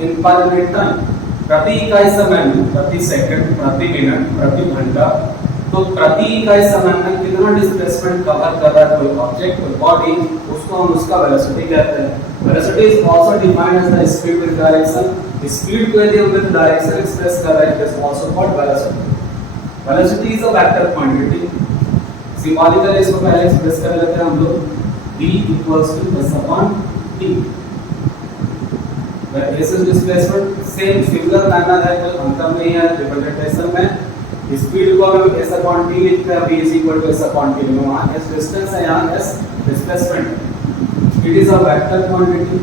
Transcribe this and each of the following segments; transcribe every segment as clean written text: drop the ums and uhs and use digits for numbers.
इन पर unit time, प्रति इकाई समय में, प्रति सेकंड, प्रति मिनट, प्रति घंटा। तो प्रति इकाई समय में कितना डिस्प्लेसमेंट कवर कर रहा है कोई ऑब्जेक्ट, कोई बॉडी, उसको हम उसका वेलोसिटी कहते हैं। Velocity is also defined as the speed with direction. Speed को यदि हम विद डायरेक्शन एक्सप्रेस कर रहे हैं, it is also called velocity. Velocity is a vector quantity. Symbolically इसको पहले एक्सप्रेस कर लेते हैं हम लोग, v equals to s upon t, where s is displacement, same similar manner है, कोई अंतर नहीं है रिप्रेजेंटेशन में। स्पीड को हम s upon t लिखते हैं, v is equal to s upon t, वहाँ s डिस्टेंस है, यहाँ s displacement. It is a vector quantity.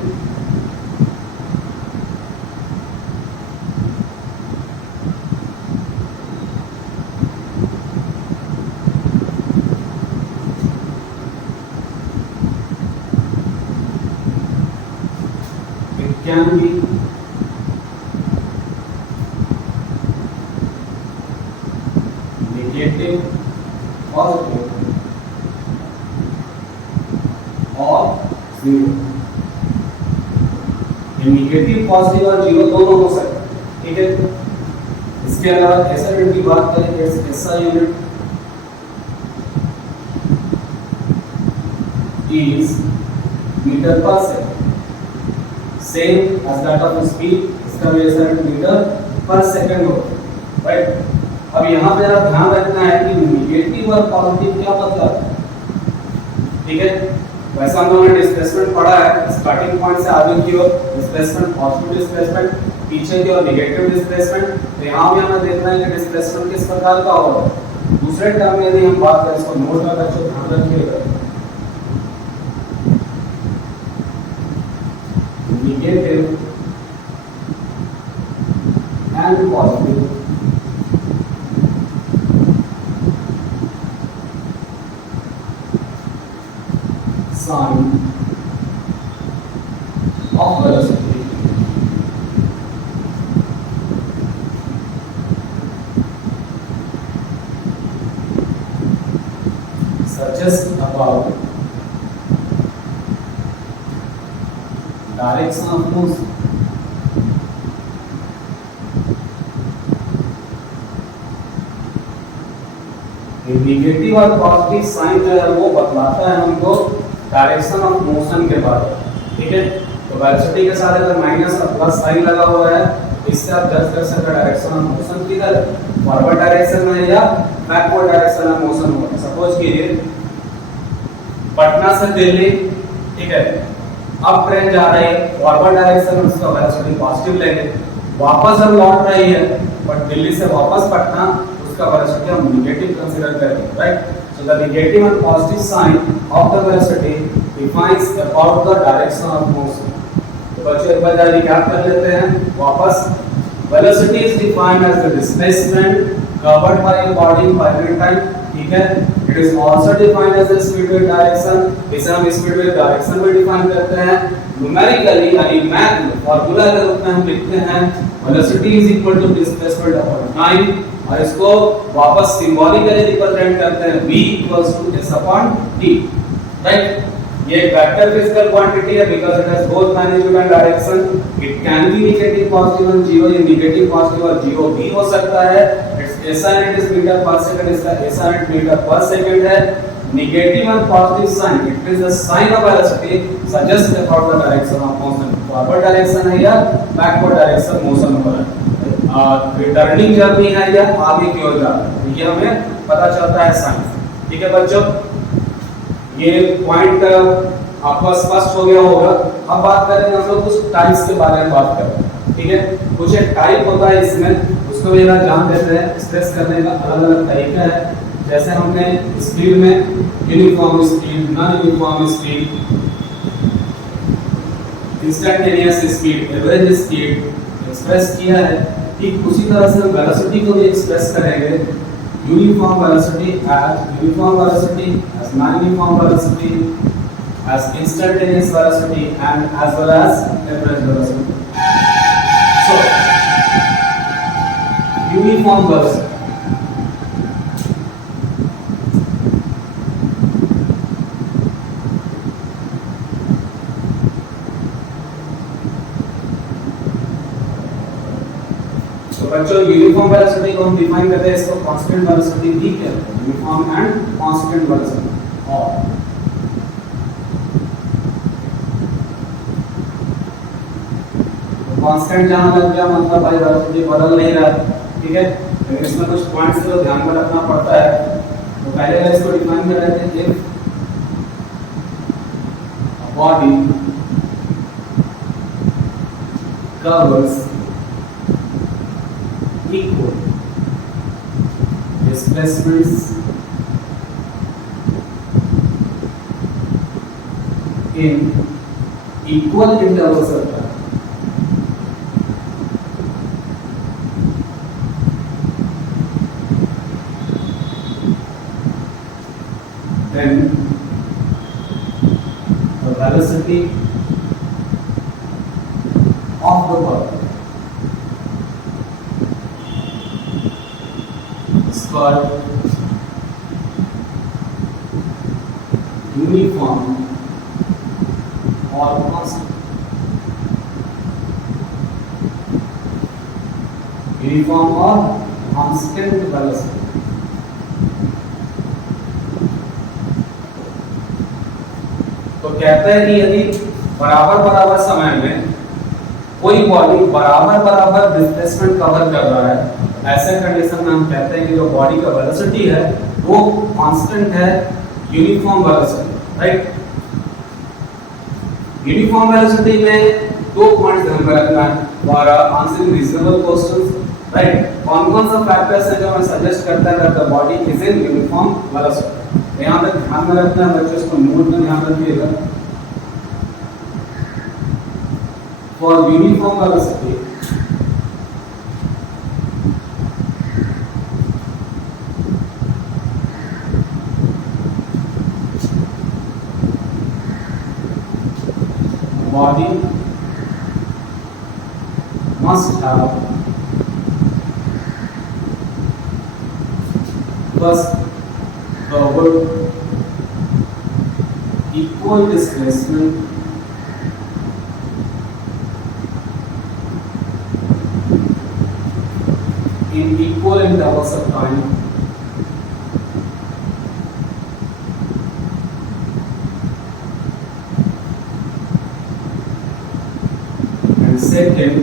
Can be negative, positive or zero। Negative, positive और जीरो दोनों हो सकते हैं, ठीक है। इसके अलावा ऐसा यूनिट की बात करें, ऐसा यूनिट is मीटर पर second, same as that of speed, इसका भी ऐसा मीटर पर सेकंड होगा, राइट। अब यहाँ पे आप ध्यान रखना है कि नेगेटिव और पॉजिटिव क्या मतलब है, ठीक है। वैसे हम लोगों ने डिस्प्लेसमेंट पढ़ा है, स्टार्टिंग पॉइंट से आगे की ओर डिस्प्लेसमेंट, पॉजिटिव डिस्प्लेसमेंट, पीछे की ओर नेगेटिव डिस्प्लेसमेंट। तो यहाँ भी हमें देखना है कि डिस्प्लेसमेंट किस प्रकार का होगा। दूसरे टर्म में यदि हम बात करें, इसको नोट में बच्चों ध्यान रखिएगा, negative and positive sign of velocity suggest about direction of motion। Negative और पॉजिटिव साइन जो है वो बतलाता है हमको डायरेक्शन ऑफ मोशन के बारे में, ठीक है। तो वेलोसिटी के साथ अगर माइनस और प्लस साइन लगा हुआ है, तो इससे आप जज कर सकते हैं डायरेक्शन ऑफ मोशन किधर, फॉरवर्ड डायरेक्शन में या बैकवर्ड डायरेक्शन ऑफ मोशन होगा। सपोज कीजिए पटना से दिल्ली, ठीक है, अब ट्रेन जा रही है फॉरवर्ड डायरेक्शन में, उसका वेलोसिटी पॉजिटिव लेंगे। वापस अब लौट रही है बट दिल्ली से वापस पटना, उसका वेलोसिटी हम नेगेटिव कंसीडर करेंगे, right. So the negative and positive sign of the velocity defines about the direction of motion. तो बच्चों एक बार रिकैप कर लेते हैं वापस। Velocity is defined as the displacement covered by a body per unit time, ठीक है। It is also defined as the speed with direction, इसे हम स्पीड विद डायरेक्शन में डिफाइन करते हैं। न्यूमेरिकली यानी मैथ फार्मूला के रूप में हम लिखते हैं velocity is equal to displacement upon time, और इसको वापस सिंबॉलिकली रिप्रेजेंट करते हैं v equals to s upon t, right. ये एक वेक्टर फिजिकल क्वांटिटी है because it has both magnitude and direction. It can be negative, positive and zero. ये negative, positive और जीरो भी हो सकता है। It's SI unit is metre पर सेकंड, इसका SI यूनिट मीटर पर सेकंड है। Negative and positive sign, it is the sign of velocity suggest about the direction of motion, forward direction है या बैकवर्ड डायरेक्शन मोशन हो रहा है, returning journey है या आगे की ओर जा रहा है, ये हमें पता चलता है साइन, ठीक है बच्चों। ये पॉइंट आपको स्पष्ट हो गया होगा। अब बात करेंगे हम लोग कुछ टाइप्स के बारे में बात करें, ठीक है। कुछ एक टाइप होता है इसमें, उसको भी ना जान देते हैं। एक्सप्रेस करने का अलग अलग तरीका है। जैसे हमने स्पीड में uniform speed, non uniform speed, instantaneous speed, average speed express किया है, ठीक उसी तरह से हम वेलोसिटी को भी एक्सप्रेस करेंगे। Uniform velocity as non-uniform velocity, as instantaneous velocity, and as well as average velocity. So, uniform velocity. तो बच्चों यूनिफॉर्म वेलोसिटी को हम डिफाइन करते हैं इसको कांस्टेंट वेलोसिटी भी कहते हैं, यूनिफॉर्म एंड कांस्टेंट वेलोसिटी। और कांस्टेंट जहां लग गया मतलब भाई वेलोसिटी बदल नहीं रहा है, ठीक है, लेकिन इसमें कुछ पॉइंट्स को ध्यान में रखना पड़ता है। तो पहले का इसको डिफाइन कर रहे थे, if a body covers equal displacements in equal intervals of time, then the velocity of the body is called uniform or constant. Uniform or constant velocity. तो कहता है कि यदि बराबर बराबर समय में कोई बॉडी बराबर बराबर डिस्प्लेसमेंट कवर कर रहा है, ऐसे कंडीशन में हम कहते हैं कि जो बॉडी का वेलोसिटी है वो कांस्टेंट है, uniform velocity, right. Uniform velocity में दो पॉइंट्स ध्यान में रखना है for answering reasonable questions, right. कौन कौन सा फैक्टर्स है जो हमें सजेस्ट करता है that the body is in uniform velocity, यहाँ तक ध्यान में रखना है बच्चों, इसको नोट में ध्यान रखिएगा। For uniform velocity body must have first covered equal displacement in equal intervals of time and second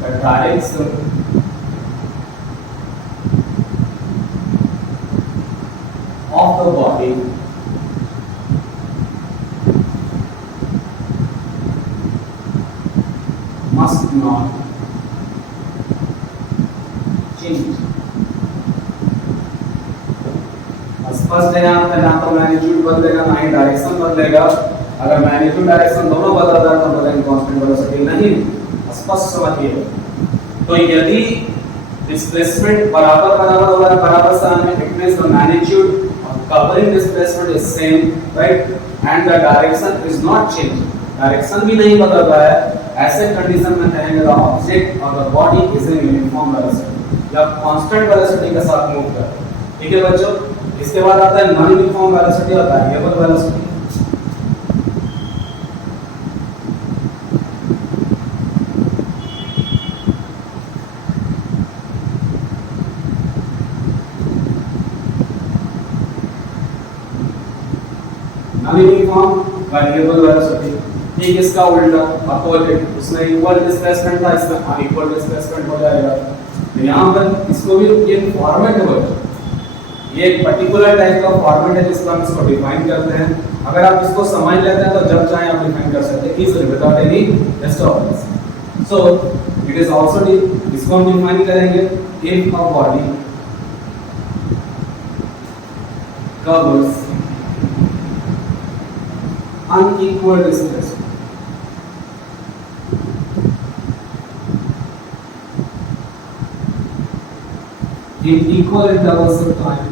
the direction of the body must not change. स्पष्ट है यहाँ पे, ना तो मैग्नीट्यूड बदलेगा ना ही डायरेक्शन बदलेगा। अगर मैग्नीट्यूड डायरेक्शन दोनों बदल रहा है तो बदलेंगे कांस्टेंट वेलोसिटी नहीं, स्पष्ट समझिए। तो यदि डिस्प्लेसमेंट बराबर बराबर हो रहा है बराबर समय में, it means the magnitude covering displacement is same, right, and the direction is not changing, direction भी नहीं बदल रहा है, ऐसे कंडीशन में कहेंगे the object or the body is in uniform velocity या constant velocity के साथ मूव कर। ठीक है बच्चों, इसके बाद आता है नॉन यूनिफॉर्म वेलोसिटी और variable velocity. Uniform variable velocity, ठीक इसका उल्टा अपोजिट, उसमें इक्वल डिस्प्लेसमेंट था इसमें अनइक्वल डिस्प्लेसमेंट हो जाएगा। तो यहाँ पर इसको भी ये फॉर्मेट है, ये एक पर्टिकुलर टाइप का फॉर्मेट है जिसको हम इसको डिफाइन करते हैं। अगर आप इसको समझ लेते हैं तो जब चाहे आप डिफाइन कर सकते हैं easily without any disturbance. So it is also, इसको हम डिफाइन करेंगे if a body covers unequal displacement in equal intervals of time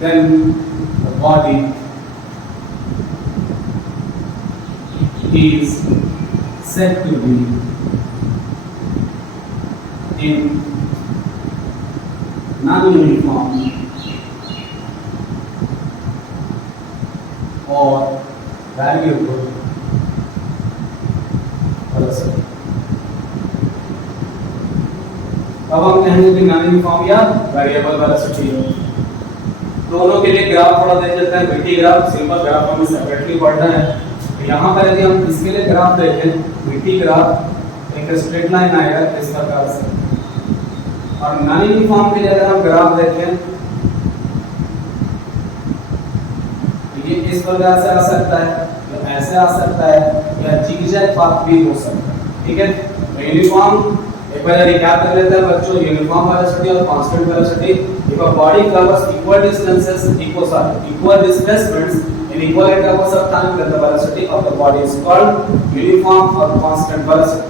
then the body is said to be in non-uniform और वेरिएबल वेलोसिटी। अब हम कहेंगे कि नॉन यूनिफॉर्म या variable velocity. दोनों के लिए ग्राफ थोड़ा देख लेते हैं। वीटी ग्राफ सिंपल ग्राफ हमें सेपरेटली पढ़ना है। तो यहाँ पर यदि हम इसके लिए ग्राफ देखें, वीटी ग्राफ एक स्ट्रेट लाइन आएगा इस प्रकार से, और नॉन यूनिफॉर्म के लिए अगर हम ग्राफ देखें तो ये इस प्रकार से आ सकता है, तो ऐसे आ सकता है, या जिगजैग पाथ भी हो सकता है। ठीक है, तो यूनिफॉर्म एक बार रिकैप कर लेते हैं बच्चों। यूनिफॉर्म वेलोसिटी और constant velocity, if a body covers equal distances equal displacements in equal intervals of time, then the velocity of the body is called uniform or constant velocity.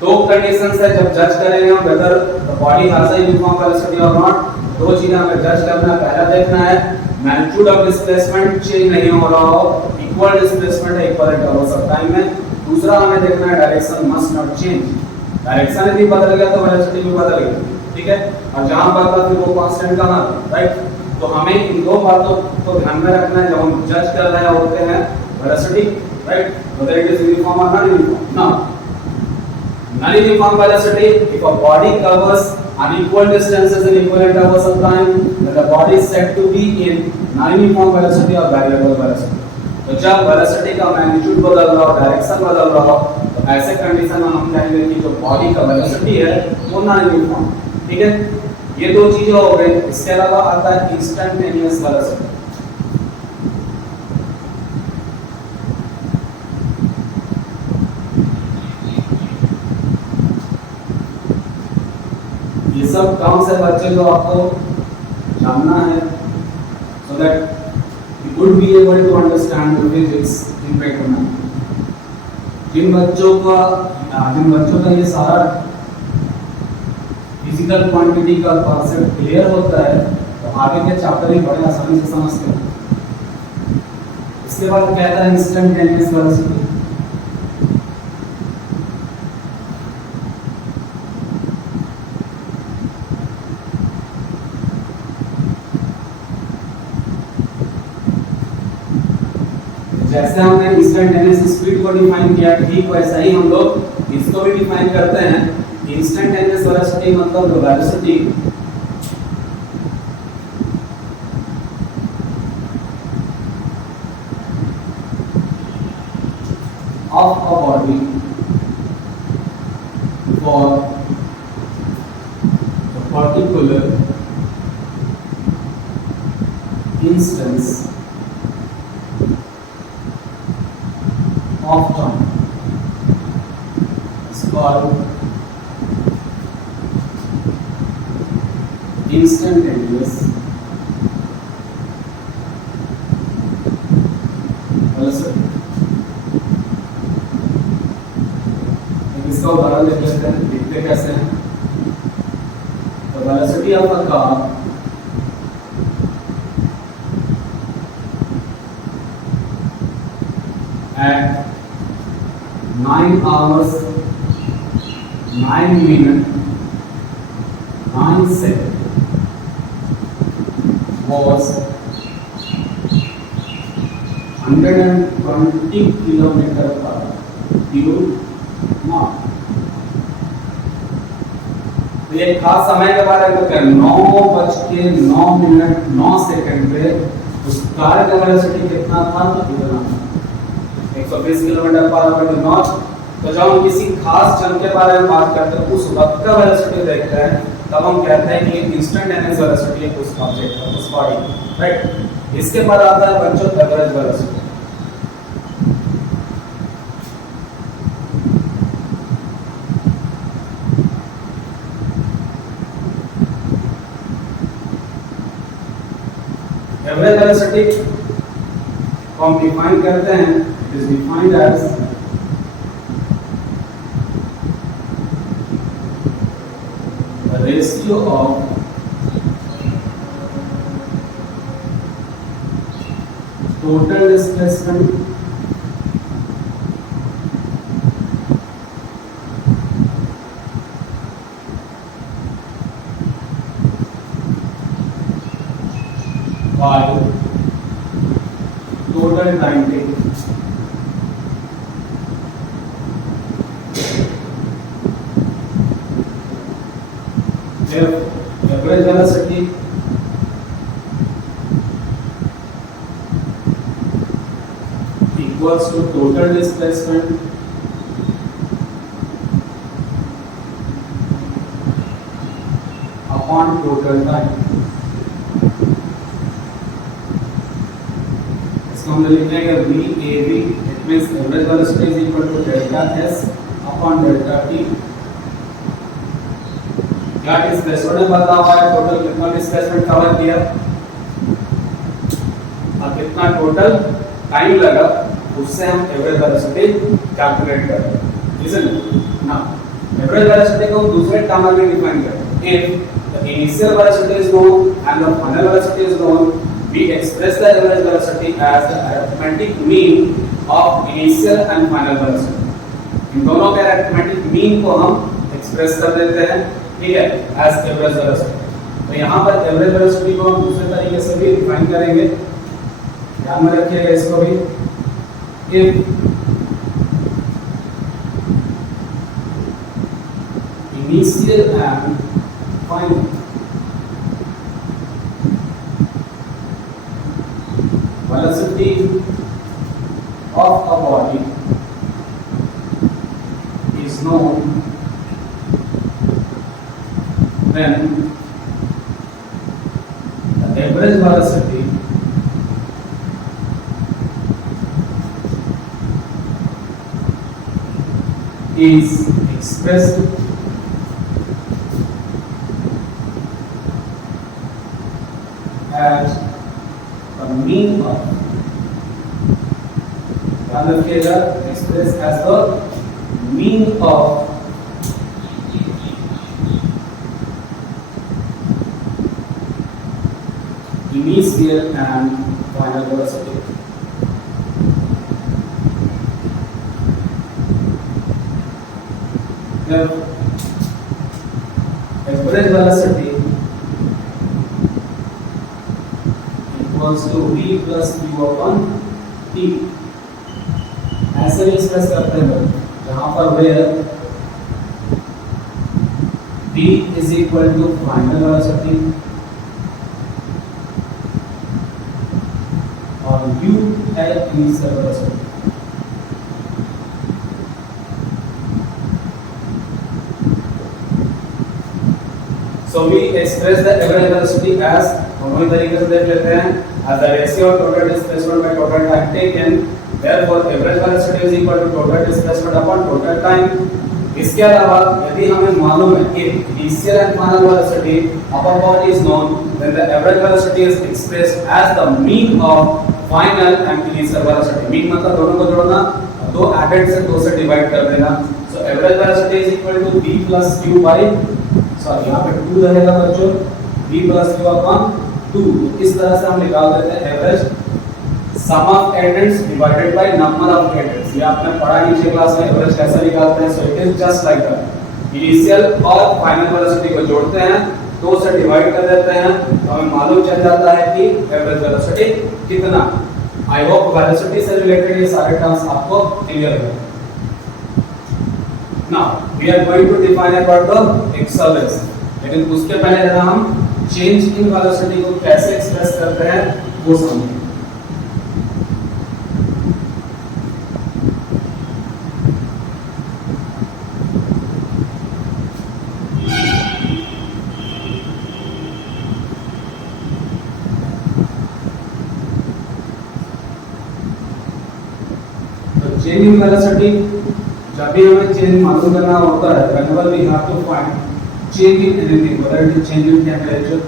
दो कंडीशंस है जब जज करेंगे हम whether the body has a uniform velocity or not। दो चीजें हमें जज करना है। पहला देखना है मैग्नीट्यूड ऑफ डिस्प्लेसमेंट चेंज नहीं हो रहा हो, इक्वल डिस्प्लेसमेंट है इक्वल इंटरवल्स ऑफ टाइम में। दूसरा हमें देखना है direction must not change, direction यदि बदल गया तो वेलोसिटी भी बदल गई। ठीक है, और जहां पर था फिर वो कांस्टेंट कहां, राइट। तो हमें इन दो बातों को ध्यान में रखना है जब हम जज कर रहे होते हैं velocity, right, whether it is uniform or not uniform। Now, non-uniform velocity, if a body covers unequal distances in equal intervals of time, then the body is said to be in non-uniform velocity or variable velocity। तो जब वेलोसिटी का मैग्नीट्यूड बदल रहा हो, डायरेक्शन बदल रहा हो, तो ऐसे कंडीशन में हम कहेंगे कि जो बॉडी का वेलोसिटी है वो नॉन यूनिफॉर्म। ठीक है, ये दो चीजें हो गई। इसके अलावा आता है इंस्टेंटेनियस वेलोसिटी। ये सब टर्म्स है बच्चे जो आपको जानना है, so that you could be able to understand the physics in better manner। जिन बच्चों का ये सारा फिजिकल क्वांटिटी का कॉन्सेप्ट क्लियर होता है तो आगे के चैप्टर ही बड़े आसानी से समझते हैं। इसके बाद कहता है इंस्टेंटेनियस वेलोसिटी। जैसे हमने इंस्टेंटेनियस स्पीड को डिफाइन किया, ठीक वैसा ही हम लोग इसको भी डिफाइन करते हैं। इंस्टेंटेनियस वेलोसिटी मतलब the velocity of a body for a particular instance of time is called instantaneous velocity। इसका उदाहरण देख लेते हैं, देखते कैसे हैं। तो velocity of a car at 9 hours 9 minutes 9 seconds was 120 किलोमीटर पर ड्यू नॉट। तो ये खास समय के बारे में क्या 9:09 पे उस कार का वेलोसिटी कितना था, तो इतना 120 किलोमीटर पर आवर नॉट। तो जब हम किसी खास क्षण के बारे में बात करते हैं, उस वक्त का वेलोसिटी देखते हैं, तब हम कहते हैं कि इंस्टेंटेनियस वेलोसिटी है उस ऑब्जेक्ट का, उस बॉडी की, राइट। इसके बाद आता है बच्चों एवरेज वेलोसिटी। एवरेज वेलोसिटी को हम डिफाइन करते हैं, it is defined as ratio of total displacement by total time taken. Therefore, average velocity equals to total displacement upon total time. इसको हम लिखेंगे VAV, it means average velocity is equal to delta S upon delta T. क्या डिस्प्लेसमेंट में बदला हुआ है, टोटल कितना displacement cover किया और कितना टोटल टाइम लगा, उससे हम एवरेज वेलोसिटी कैलकुलेट करते हैं. Listen now, एवरेज वेलोसिटी को हम दूसरे टर्म में डिफाइन करते हैं. If the initial velocity is known and the final velocity is known, we express the average velocity as the arithmetic mean of initial and final velocity. इन दोनों के arithmetic mean को हम एक्सप्रेस कर देते हैं, ठीक है, as average velocity. तो यहाँ पर average velocity को हम दूसरे तरीके से भी डिफाइन करेंगे, ध्यान में रखिएगा इसको भी. If initial and final velocity of a body is known, then the average velocity is expressed as the mean of, ध्यान रखिएगा, expressed as the mean of initial and final velocity. Therefore, average velocity equals to v plus q upon t. ऐसे भी एक्सप्रेस करते हैं जहां पर where v is equal to final velocity और u है initial velocity. So we express the average velocity as, दोनों ही तरीके से देख लेते हैं, as the ratio of total displacement by total time taken. Therefore, average velocity is equal to total displacement upon total time. इसके अलावा यदि हमें मालूम है कि initial and final velocity of a body is known, then the average velocity is expressed as the mean of final and initial velocity. Mean मतलब दोनों को जोड़ना, दो added से दो से divide कर देना. So average velocity is equal to v plus q by, sorry यहाँ पे 2 रहेगा बच्चों, v plus q upon 2. इस तरह से हम निकाल देते हैं average sum of addends divided by number of addends. ये आपने पढ़ा नीचे क्लास में एवरेज कैसे निकालते हैं. सो it is just like that, initial और फाइनल वेलोसिटी को जोड़ते हैं, 2 से डिवाइड कर देते हैं, तो हमें मालूम चल जाता है कि एवरेज वेलोसिटी कितना. आई होप वेलोसिटी से रिलेटेड ये सारे टर्म्स आपको क्लियर है. Now we are going to define about the acceleration. लेकिन उसके पहले जरा हम चेंज इन वेलोसिटी को कैसे एक्सप्रेस करते हैं वो समझें. तो चेंज इन वेलोसिटी जब भी हमें चेंज मालूम करना होता है, whenever we have to find change in anything, whether it is change in temperature,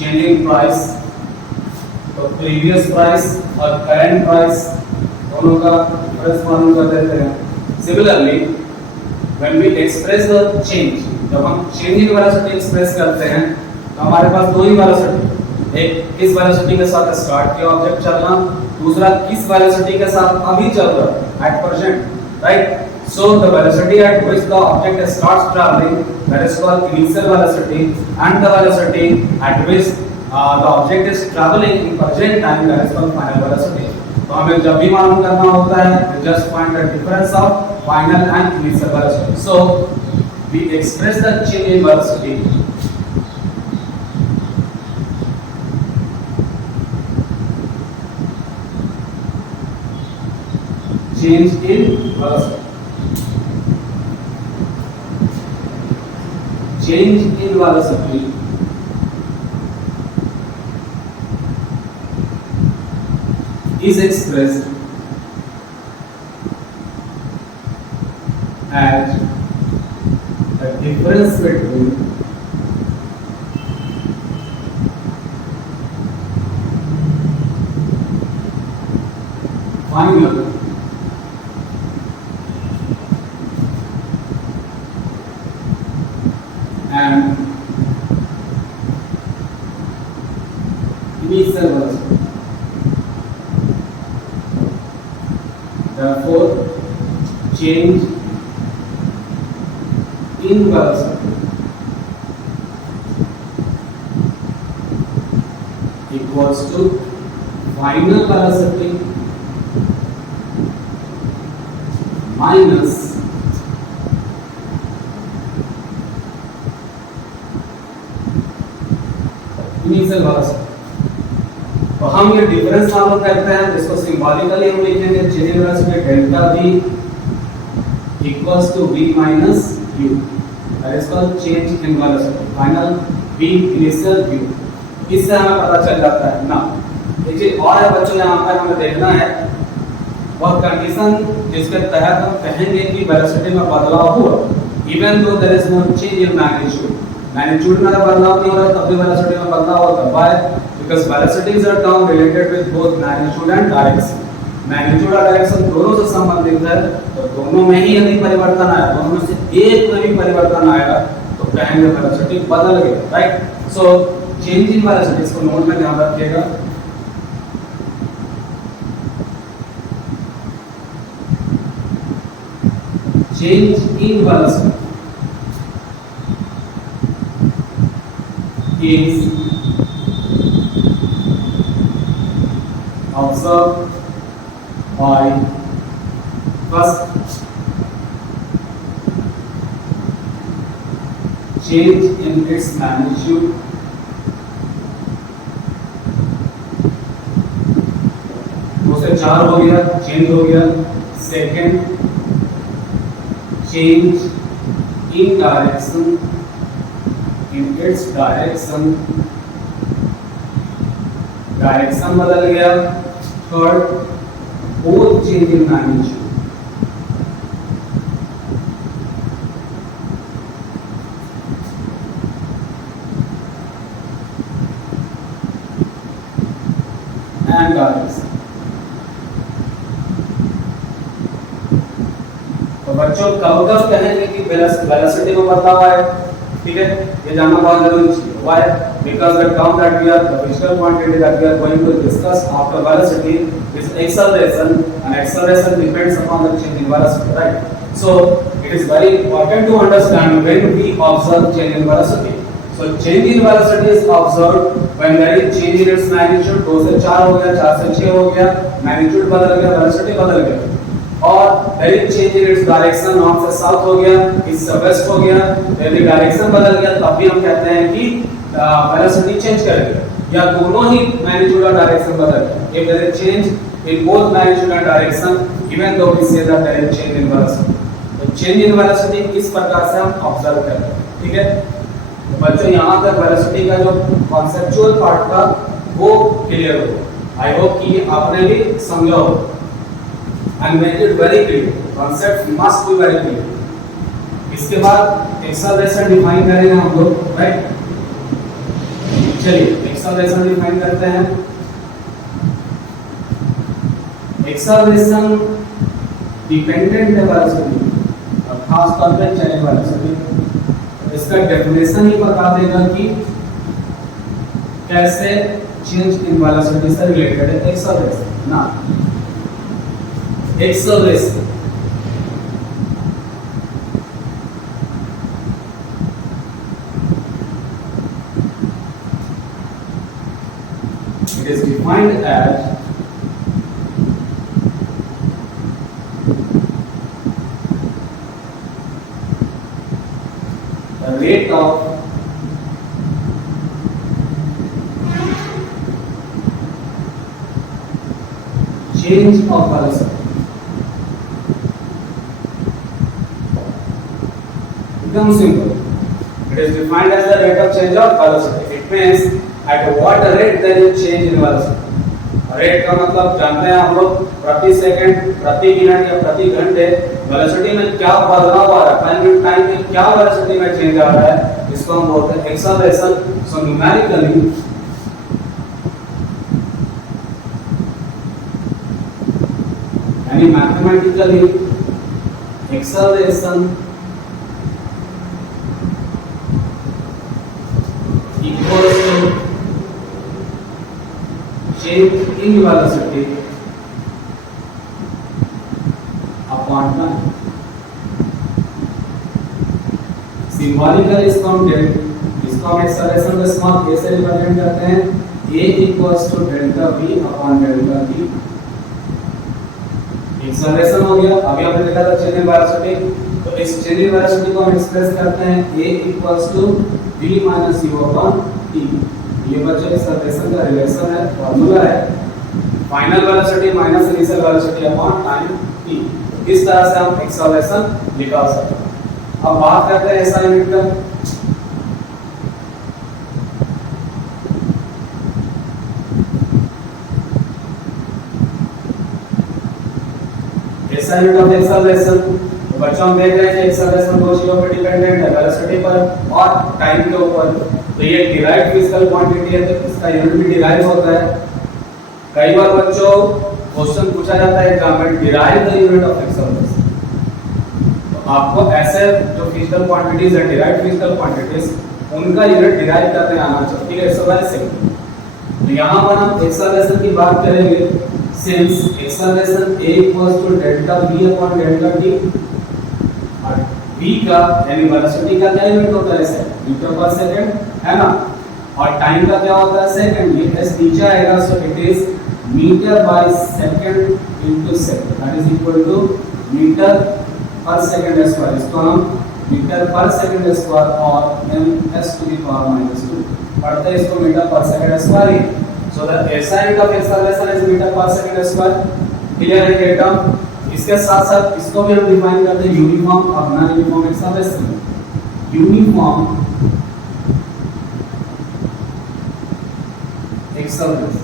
change in price, तो previous price और current price दोनों का डिफरेंस मालूम कर देते हैं. Similarly, when we express the change, जब हम change in velocity एक्सप्रेस करते हैं, तो हमारे पास दो ही वेलोसिटी, एक किस वेलोसिटी के साथ स्टार्ट किया ऑब्जेक्ट चलना, दूसरा किस वेलोसिटी के साथ अभी चल रहा है at present, right? So the velocity at which the object starts traveling, that is called initial velocity, and the velocity at which the object is traveling in present time, that is called final velocity. तो हमें जब भी मालूम करना होता है just find the difference of final and initial velocity. So we express the change in velocity change in velocity. Change in velocity is expressed as the difference between final and initial velocity. Therefore, change in velocity equals to final velocity minus initial velocity. तो हम ये डिफरेंस मालूम करते हैं, इसको symbolically हम लिखेंगे change in velocity delta v equals to v minus u. That is called change in velocity final v initial u. इससे हमें पता चल जाता है ना. एक चीज और है बच्चों, यहाँ पर हमें देखना है वह कंडीशन जिसके तहत हम कहेंगे कि वेलोसिटी में बदलाव हुआ even though there is no change in magnitude. Magnitude में बदलाव नहीं हो रहा तब भी वेलोसिटी में बदलाव होता है. Why? Because velocity is a term related with both magnitude and direction. Magnitude और डायरेक्शन दोनों से संबंधित है, तो दोनों में ही यदि परिवर्तन आया, दोनों में से एक में भी परिवर्तन आएगा तो कहेंगे वेलोसिटी बदल गई. Right? So change in velocity, इसको नोट में ध्यान रखिएगा. Change in velocity is observed by first change in its magnitude, दो से चार हो गया, चेंज हो गया. Second, change in direction, in its direction बदल गया. Third, both change in magnitude. and direction. तो बच्चों कब कब कहेंगे कि वेलोसिटी में बदलाव आए? ठीक है, ये जानना बहुत जरूरी है. Why? Because the term that we are, the physical quantity that we are going to discuss after velocity is acceleration, and acceleration depends upon the change in velocity, right? So it is very important to understand when we observe change in velocity. So change in velocity is observed when there is change in its magnitude. 2 से 4 हो गया, 4 से 6 हो गया, magnitude बदल गया, velocity बदल गया. और there is change in its direction, north से साउथ हो गया, ईस्ट से वेस्ट हो गया, यदि डायरेक्शन बदल गया तब भी हम कहते हैं कि वेलोसिटी चेंज कर गया, या दोनों ही मैग्नीट्यूड और डायरेक्शन बदल गया. if there is change in both magnitude and direction, even though we say that there is change in velocity, तो change in velocity इस प्रकार से हम ऑब्जर्व करते हैं. ठीक है, तो बच्चों यहाँ तक वेलोसिटी का जो कॉन्सेप्चुअल पार्ट था वो क्लियर हो. आई होप कि आपने भी समझा हो and make it very clear. Concept must be very clear. इसके बाद एक्सेलरेशन डिफाइन करेंगे हम लोग, राइट? चलिए एक्सेलरेशन डिफाइन करते हैं. एक्सेलरेशन डिपेंडेंट है वेलोसिटी, और खास तौर पे चेंज वेलोसिटी. इसका डेफिनेशन ही बता देगा कि कैसे चेंज इन वेलोसिटी से रिलेटेड है एक्सेलरेशन ना. Acceleration it is defined as rate of change of velocity. Become simple. It is defined as the rate of change of velocity. It means at what rate there is change in velocity. Rate का मतलब जानते हैं हम लोग प्रति सेकंड, प्रति मिनट या प्रति घंटे वेलोसिटी में क्या बदलाव आ रहा है, टाइम में क्या वेलोसिटी में चेंज आ रहा है, इसको हम बोलते हैं एक्सेलरेशन. सो न्यूमेरिकली यानी mathematically acceleration equals to change in velocity upon time. Symbolically इसको हम एक्सेलरेशन को स्मॉल a से रिप्रेजेंट करते हैं. a equals to delta v upon delta t. Acceleration हो गया. अभी हमने देखा था चेंज इन वेलोसिटी, तो इस चेंज इन वेलोसिटी को हम एक्सप्रेस करते हैं a equals to v minus u upon t. ये बच्चों एक्सेलरेशन का रिलेशन है, फार्मूला है. Final velocity minus initial velocity upon time t. इस तरह से हम एक्सेलरेशन निकाल सकते हैं. अब बात करते हैं ऐसा यूनिट का. ऐसा यूनिट ऑफ एक्सेलरेशन. तो बच्चों हम देख रहे हैं कि एक्सेलरेशन दो चीजों पर डिपेंडेंट है, वेलोसिटी पर और टाइम के ऊपर. तो ये डिराइव्ड फिजिकल क्वांटिटी है, तो इसका यूनिट भी डिराइव होता है. कई बार बच्चों क्वेश्चन पूछा जाता है एग्जाम में, derive the unit of acceleration. तो आपको ऐसे जो फिजिकल क्वांटिटीज है, डिराइव्ड फिजिकल क्वांटिटीज, उनका यूनिट डिराइव करने आना चाहिए. ठीक है, एक्सेलरेशन. तो यहां पर हम एक्सेलरेशन की बात करेंगे. Since acceleration a equals to delta v upon delta t, और v का यानी वेलोसिटी का क्या यूनिट होता है? मीटर पर सेकंड, है ना. और टाइम का क्या होता है? सेकंड. ये s नीचे आएगा, so it is metre by second into second, that is equal to metre पर सेकंड स्क्वायर. इसको हम मीटर पर सेकंड स्क्वायर और ms टू द पावर -2 पढ़ते हैं. इसको मीटर पर second square. So the SI unit of acceleration is meter per second square. Clear है ये टर्म. इसके साथ साथ इसको भी हम डिफाइन करते हैं यूनिफॉर्म और non uniform acceleration. Uniform acceleration.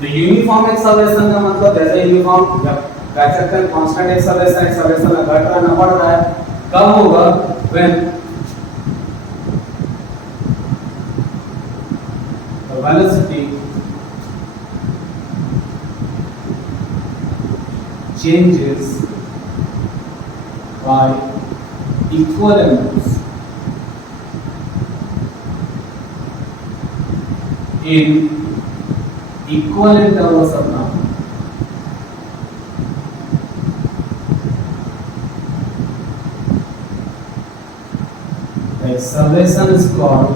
तो यूनिफॉर्म एक्सेलरेशन का मतलब जैसे यूनिफॉर्म जब कह सकते हैं कांस्टेंट एक्सेलरेशन घट रहा है ना बढ़ रहा है, कब होगा? When velocity changes by equal amounts in equal intervals of time. The acceleration is called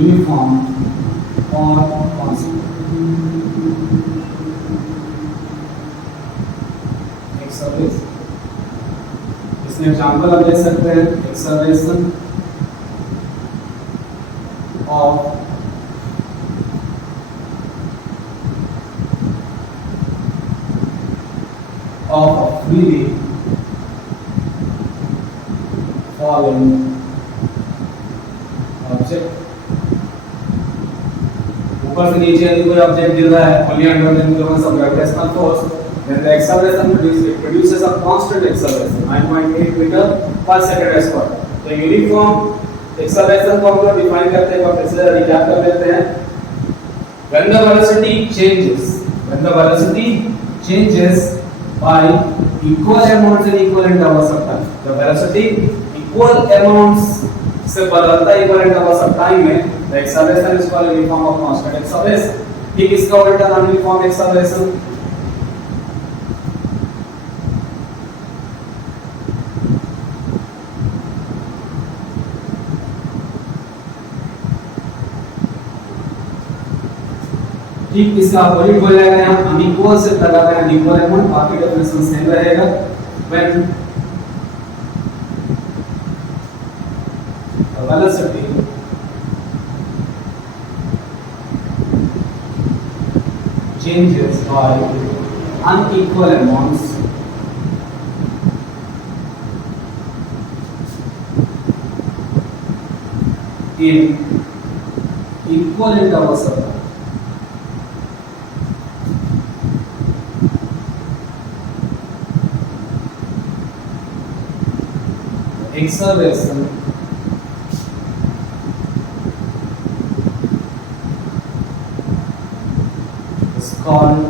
uniform or constant acceleration. इसमें एग्जांपल आप ले सकते हैं. Acceleration of a freely falling object. ऊपर से नीचे यदि कोई ऑब्जेक्ट गिर रहा है only under the influence of gravitational force, then the acceleration produces a constant acceleration 9.8 meter per second square. तो यूनिफॉर्म एक्सेलरेशन को हम लोग डिफाइन करते हैं, फिर से रिकैप कर लेते हैं. when the velocity changes by equal amounts in equal intervals of time. the velocity equal amounts से बदलता है equal intervals of time में, the acceleration is called uniform of constant acceleration. ठीक इसका उल्टा नॉन यूनिफॉर्म एक्सेलरेशन. ठीक इसका अपोजिट हो जाएगा, यहाँ अनइक्वल से लगा हुआ है अनइक्वल अमाउंट, बाकी डेफिनेशन सेम रहेगा। When velocity changes by unequal amounts in equal intervals of time. Acceleration is called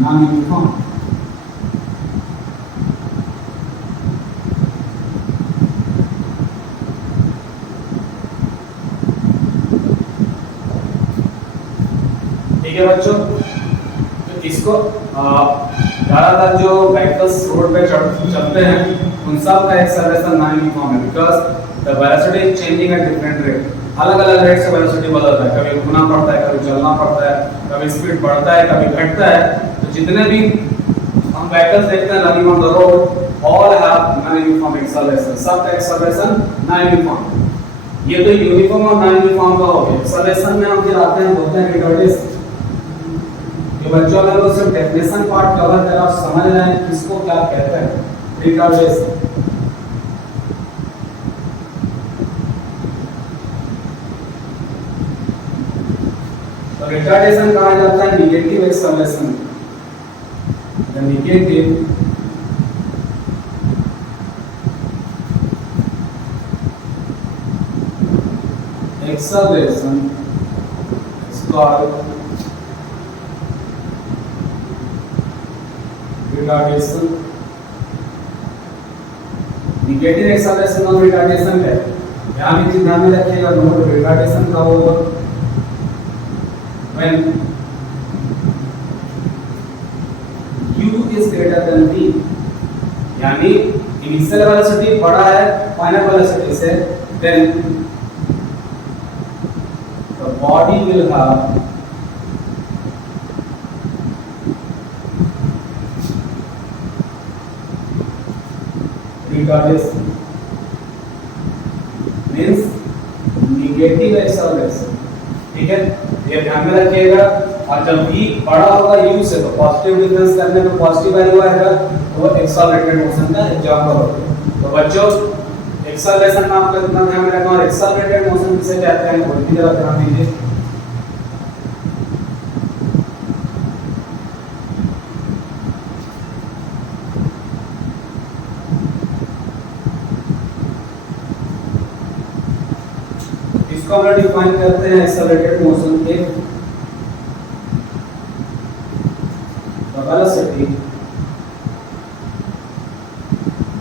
non-uniform. ठीक है बच्चों, तो इसको ज्यादातर जो व्हीकल्स रोड पे चलते हैं उन सब का एक्सेलरेशन नॉन यूनिफॉर्म है, because the velocity is changing at different rate. अलग अलग रेट से वेलोसिटी बदलता है, कभी रुकना पड़ता है, कभी चलना पड़ता है, कभी स्पीड बढ़ता है, कभी घटता है। तो जितने भी हम व्हीकल्स देखते हैं running on the road all have non uniform acceleration, सब का एक्सेलरेशन नॉन यूनिफॉर्म। ये तो यूनिफॉर्म और नॉन यूनिफॉर्म का हो गया। एक्सेलरेशन में हम फिर आते हैं, बोलते हैं रिटार्डेशन। ये बच्चों अगर वो सिर्फ डेफिनेशन पार्ट कवर कर आप समझ रहे हैं इसको क्या कहते हैं, रिटार्डेशन। तो रिटार्डेशन कहा जाता है negative acceleration. The negative acceleration is called retardation. Negative acceleration और रिटार्डेशन है, यहाँ भी चीज ध्यान में रखिएगा। नोट रिटार्डेशन का होगा when u is greater than v, यानी इनिशियल वेलोसिटी बड़ा है फाइनल वेलोसिटी से, then the body will have retardation, means negative acceleration। ठीक है, ये ध्यान में रखिएगा। और जब v बड़ा होगा u से तो पॉजिटिव डिफरेंस करने पे पॉजिटिव वैल्यू आएगा, तो वो एक्सेलरेटेड मोशन का एग्जांपल होगा। तो बच्चों एक्सेलरेशन में आपको इतना ध्यान रखना, और एक्सेलरेटेड मोशन किसे कहते हैं वो भी जरा ध्यान दीजिए। इसको हम डिफाइन करते हैं एक्सेलरेटेड मोशन के velocity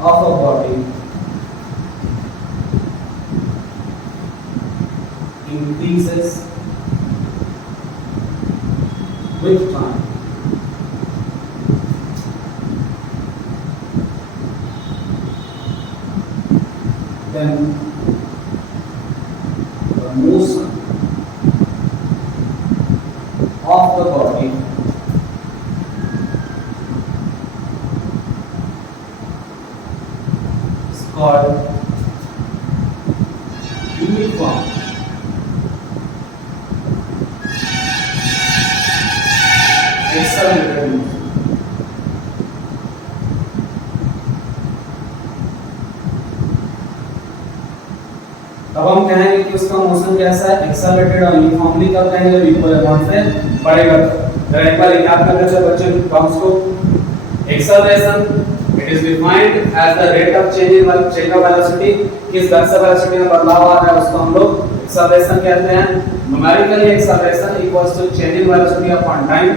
of a body increases with time, then the motion of the body is called uniform accelerated motion। तब हम कहेंगे कि उसका मोशन कैसा है, एक्सेलरेटेड और यूनिफॉर्मली। कब कहेंगे, इक्वल अमाउंट से बढ़ेगा। तो एक बार याद कर लेते हैं बच्चों टर्म्स को। Acceleration it is defined as the rate of change of velocity. किस दर से वेलोसिटी में बदलाव आ रहा है उसको हम लोग एक्सेलरेशन कहते हैं। Numerically acceleration equals to change in velocity upon time.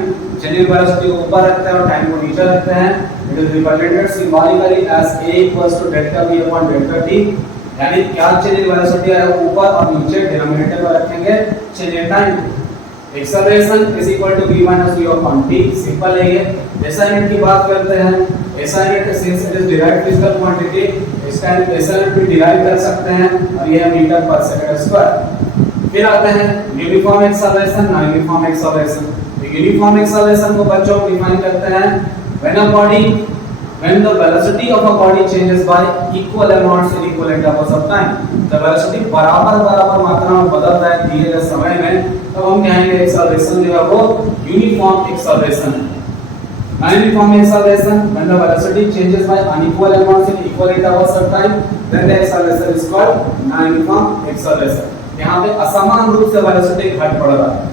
Change in velocity को ऊपर रखते हैं और टाइम को नीचे रखते हैं। It is represented symbolically as a equals to delta v upon delta t। यानी क्या चेंज इन वेलोसिटी है ऊपर और नीचे डिनोमिनेटर में रखेंगे change in time. Acceleration is equal to v minus v upon t। Simple है ये। असाइनमेंट की बात करते हैं। Assignment since it is derived physical quantity, इसका असाइनमेंट भी डिराइव कर सकते हैं, और ये है मीटर पर सेकंड स्क्वायर। फिर आते हैं uniform acceleration, non uniform acceleration. Uniform acceleration को बच्चों डिफाइन करते हैं when the velocity of a body changes by equal amounts in equal intervals of time, जब वेलोसिटी बराबर मात्रा में बदल रहा है दिए गए समय में, तब हम कहेंगे एक्सेलरेशन जो है वो यूनिफॉर्म एक्सेलरेशन है। Non-uniform acceleration, when the velocity changes by unequal amounts in equal intervals of time, then the acceleration is called non-uniform acceleration। यहाँ पे असमान रूप से वेलोसिटी घट बढ़ रहा है।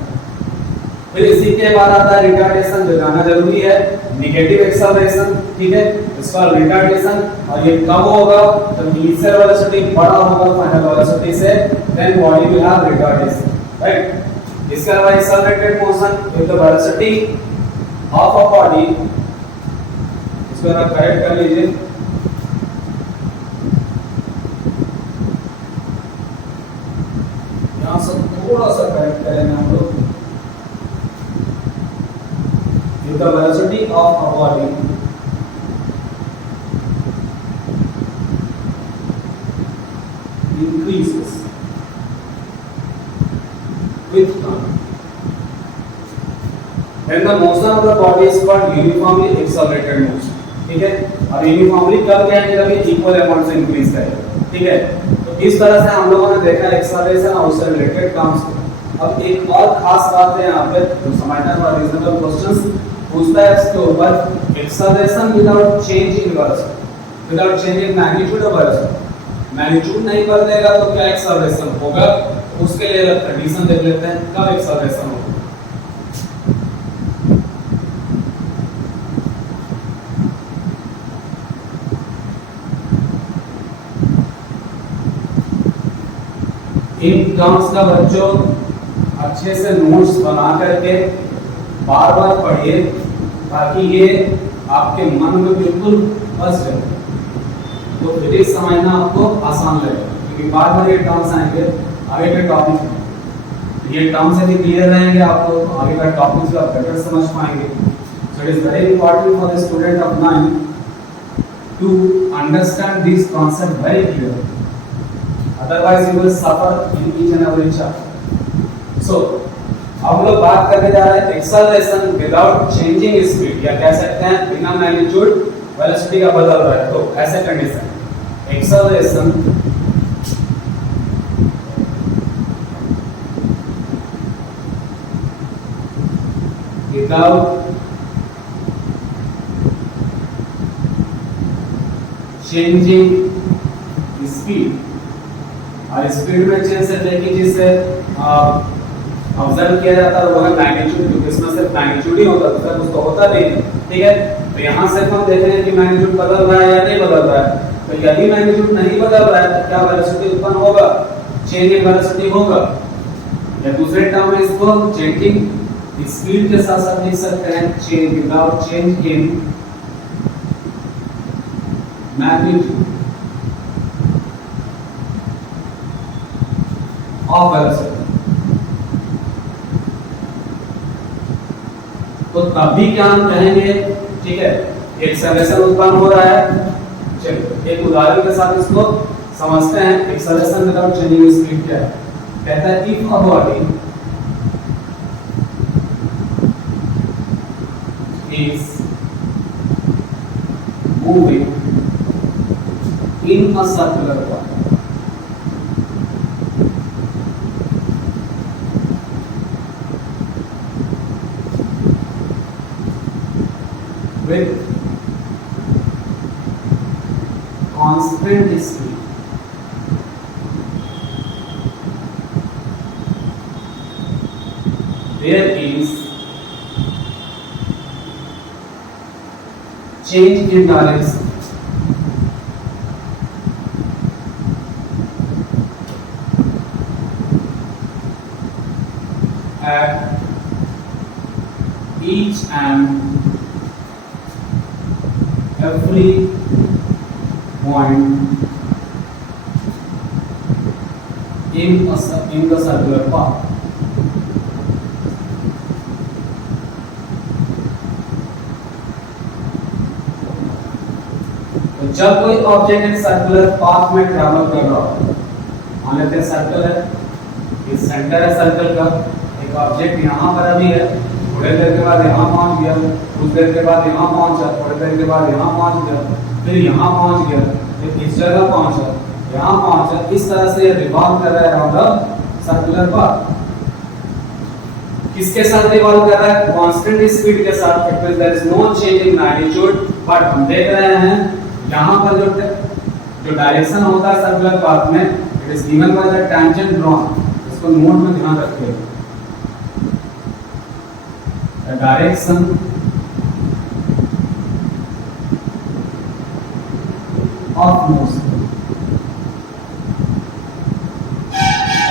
फिर इसी के बाद आता है रिटार्डेशन, जो जानना जरूरी है, नेगेटिव एक्सेलरेशन, ठीक है, इसका रिटार्डेशन। और ये कब होगा? जब इनिशियल वेलोसिटी बड़ा होगा फाइनल वेलोसिटी से, then body will have retardation, right. इसके अलावा accelerated motion, with the velocity of a body, इसको जरा करेक्ट कर लीजिए, यहां से थोड़ा सा करेक्ट करेंगे हम लोग। With the velocity of a body increases with time, then the motion of the body is called uniformly accelerated motion, ठीक है। अब यूनिफॉर्मली कब कहेंगे? जब ये इक्वल अमाउंट से इंक्रीज करेगा, ठीक है। तो इस तरह से हम लोगों ने देखा एक्सेलरेशन और उससे रिलेटेड टर्म्स को। अब एक और खास बात है यहाँ पे, जो समझना है, रीजनेबल क्वेश्चंस पूछता है इसके ऊपर, acceleration without change in velocity, without change in magnitude of velocity, magnitude नहीं बदलेगा तो क्या एक्सेलरेशन होगा? उसके लिए कंडीशन देख लेते हैं कब एक्सेलरेशन होगा। इन टर्म्स का बच्चों अच्छे से नोट्स बना करके बार-बार पढ़िए, ताकि ये आपके मन में बिल्कुल बस जाए, तो फिर समझना आपको आसान लगेगा, क्योंकि बार-बार ये टर्म्स आएंगे आगे के टॉपिक में। ये टर्म्स यदि क्लियर रहेंगे आपको, तो आगे का टॉपिक जो आप बेटर समझ पाएंगे। So it is very important for the student of 9 to understand this concept very clear, otherwise you will suffer in each and every chapter। So हम लोग बात करने जा रहे हैं एक्सेलरेशन विदाउट चेंजिंग स्पीड, या कह सकते हैं बिना मैग्नीट्यूड वेलोसिटी का बदल रहा है, तो ऐसे condition acceleration without changing speed, और स्पीड में चेंज से देखिए जिससे ऑब्जर्व किया जाता है वो है मैग्नीट्यूड, क्योंकि इसमें सिर्फ मैग्नीट्यूड ही होता है, दूसरा कुछ तो होता नहीं, ठीक है। तो यहाँ से हम देख रहे हैं कि मैग्नीट्यूड बदल रहा है या नहीं बदल रहा है। तो यदि मैग्नीट्यूड नहीं बदल रहा है तो क्या वेलोसिटी उत्पन्न होगा? चेंज इन वेलोसिटी होगा, या दूसरे टर्म में इसको चेंजिंग स्पीड के साथ साथ लिख सकते हैं change without change in magnitude of velocity. तो तब भी क्या हम कहेंगे, ठीक है, एक्सेलरेशन उत्पन्न हो रहा है। चलिए एक उदाहरण के साथ इसको समझते हैं। एक्सेलरेशन विदाउट चेंजिंग स्पीड क्या है? कहता है if a body is moving in a circular path with constant speed, there is change in direction at each and every point in the circular path। तो जब कोई ऑब्जेक्ट एक सर्कुलर पाथ में ट्रैवल कर रहा हो, मान लेते हैं सर्कल है, ये सेंटर है सर्कल का, एक ऑब्जेक्ट यहाँ पर अभी है, थोड़ी देर के बाद यहाँ पहुंच गया, कुछ देर के बाद यहाँ पहुंचा, थोड़ी देर के बाद यहाँ पहुंच गया, फिर यहाँ पहुंच गया, फिर इस जगह पहुंचा, यहाँ पहुंचा। इस तरह से रिवॉल्व कर रहा है अराउंड द सर्कुलर पाथ। किसके साथ रिवॉल्व कर रहा है? कांस्टेंट स्पीड के साथ। It means there is no change in magnitude, but हम देख रहे हैं यहाँ पर जो डायरेक्शन होता है सर्कुलर पाथ में, it is given by the tangent drawn. इसको नोट में ध्यान रखिए, the direction of motion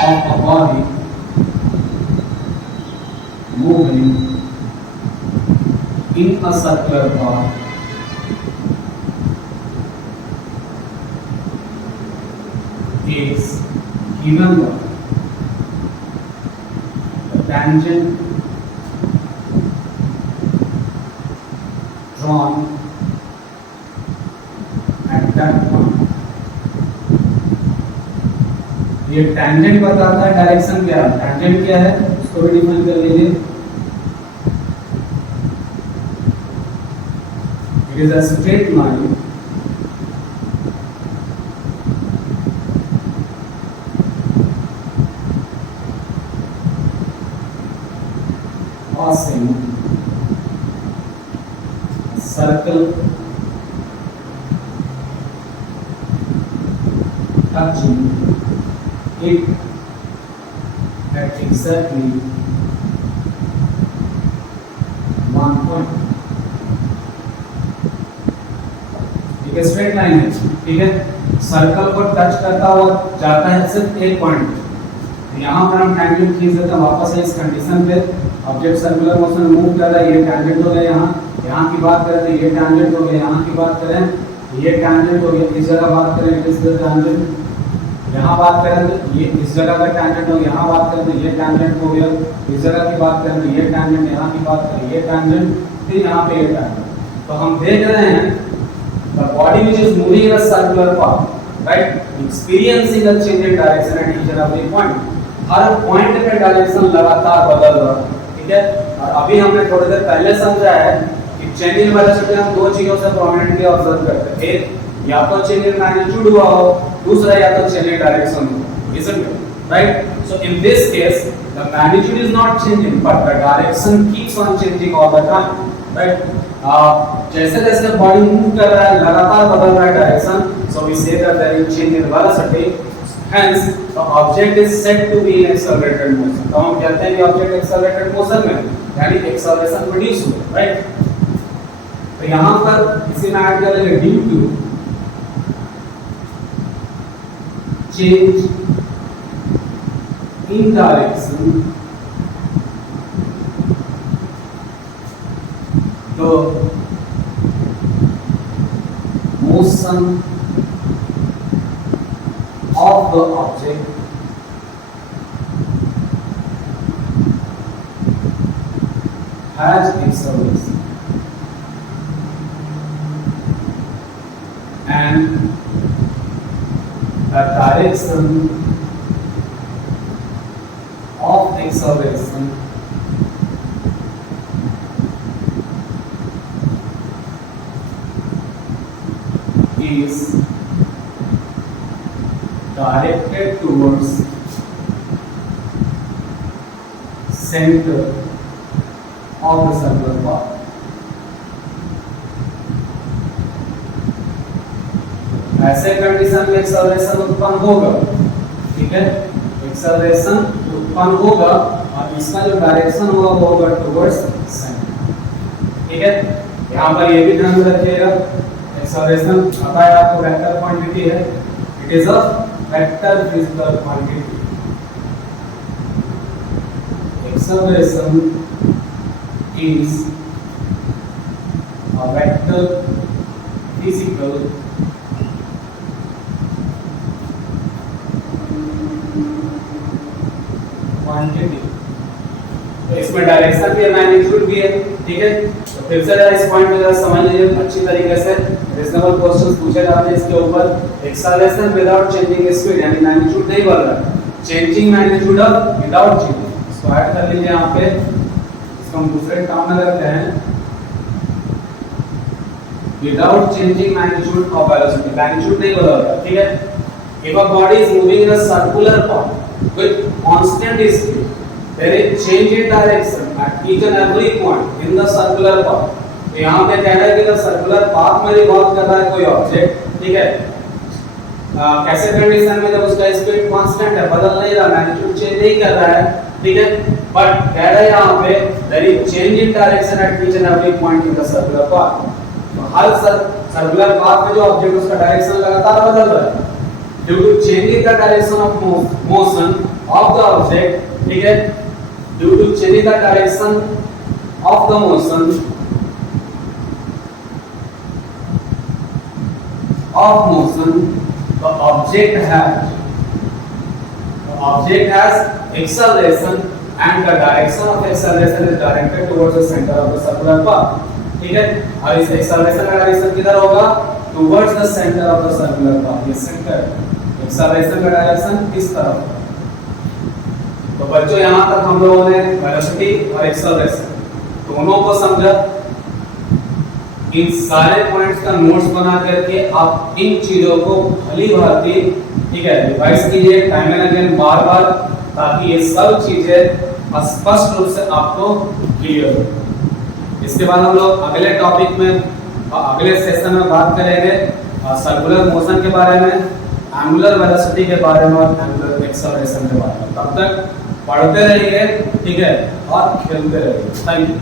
of a body moving in a circular path is given by the tangent drawn at that point। ये टेंजेंट बताता है डायरेक्शन क्या है। टेंजेंट क्या है उसको भी डिफाइन कर लीजिए। It is a straight line passing a circle touching it at exactly one point। ठीक है, स्ट्रेट लाइन है, ठीक है, सर्कल को टच करता हुआ जाता है सिर्फ एक पॉइंट। यहाँ पर हम टेंजेंट खींच देते हैं वापस इस कंडीशन पे। ऑब्जेक्ट सर्कुलर मोशन में मूव कर रहा है, ये टेंजेंट हो गया यहाँ की बात करें तो ये टेंजेंट हो गया, यहाँ की बात करें ये टेंजेंट हो गया, इस जगह बात करें इट इज द टेंजेंट, यहाँ बात करें तो ये इस जगह का टेंजेंट हो गया, यहाँ बात करें तो ये टेंजेंट हो गया, इस जगह की बात करें तो ये टेंजेंट, यहाँ की बात करें ये टेंजेंट, फिर यहाँ पे ये टेंजेंट। तो हम देख रहे हैं the body which is moving in a circular path, right, experiencing a change in direction at each and every point. हर पॉइंट पे डायरेक्शन लगातार बदल रहा है, ठीक है। और अभी हमने थोड़ी देर पहले समझा है कि चेंज इन वेलोसिटी हम दो चीजों से प्रोमिनेंटली ऑब्जर्व करते हैं, एक या तो चेंज इन मैग्नीट्यूड हुआ हो, दूसरा या तो चेंज इन डायरेक्शन हो, isn't it? Right? So in this case, the magnitude is not changing, but the direction keeps on changing all the time, right? जैसे जैसे बॉडी मूव कर रहा है लगातार बदल रहा है direction, so we say that there is change in velocity, hence the object is said to be in accelerated motion। तो हम कहते हैं कि ऑब्जेक्ट एक्सेलरेटेड मोशन में, यानी एक्सेलरेशन प्रोड्यूस हो, राइट। तो यहाँ पर इसी में ऐड कर लेंगे due to change in direction, the motion of the object has acceleration and the direction of acceleration is directed towards center of the circular path। ऐसे कंडीशन में एक्सेलरेशन उत्पन्न होगा, ठीक है, एक्सेलरेशन उत्पन्न होगा और इसका जो डायरेक्शन होगा वो होगा टुवर्ड्स सेंटर, ठीक है। यहाँ पर ये भी ध्यान रखिएगा, एक्सेलरेशन पता है आपको वेक्टर क्वांटिटी है, it is a vector physical quantity. Acceleration is a vector physical quantity. तो इसमें डायरेक्शन भी है, मैग्नीट्यूड भी है, ठीक है। तो फिर से इस पॉइंट पे जरा समझ लीजिए अच्छी तरीके से, रीजनेबल क्वेश्चंस पूछे जाते हैं इसके ऊपर। एक्सेलरेशन विदाउट चेंजिंग स्पीड, यानी मैग्नीट्यूड नहीं बढ़ रहा है, changing magnitude of without changing. इसको ऐड कर लीजिए यहाँ पे, इसको हम दूसरे टर्म में करते हैं without changing magnitude of velocity, magnitude नहीं बदलता, ठीक है। If a body is moving in a circular path with constant speed, there is change in direction at each and every point in the circular path। तो यहाँ पे कह रहा है कि the circular path में रिवॉल्व कर रहा है कोई ऑब्जेक्ट, ठीक है। कैसे कंडीशन में जब उसका स्पीड कांस्टेंट है, बदल नहीं रहा, मैग्नीट्यूड चेंज नहीं कर रहा है, ठीक है। बट कह रहा है यहाँ पे there is change in direction at each and every point in the circular path। तो हर सर्कुलर पाथ में जो ऑब्जेक्ट उसका डायरेक्शन लगातार बदल रहा है due to change in the direction of motion of the object, ठीक है। due to change in the direction of the motion the object has acceleration and the direction of acceleration is directed towards the center of the circular path, ठीक है। और इस acceleration का डायरेक्शन किधर होगा? towards the center of the circular path, ये centre acceleration का डायरेक्शन इस तरफ। तो बच्चों यहाँ तक हम लोगों ने वेलोसिटी और एक्सेलरेशन दोनों को समझा। इन सारे पॉइंट्स का नोट्स बना करके आप इन चीजों को भली भांति, ठीक है, रिवाइज कीजिए टाइम एंड अगेन बार बार, ताकि ये सब चीजें स्पष्ट रूप से आपको क्लियर हो। इसके बाद हम लोग अगले टॉपिक में अगले सेशन में बात करेंगे सर्कुलर मोशन के बारे में, एंगुलर वेलोसिटी के बारे में और एंगुलर एक्सेलरेशन के बारे में। तब तक पढ़ते रहिए, ठीक है, और खेलते रहिए। Thank you.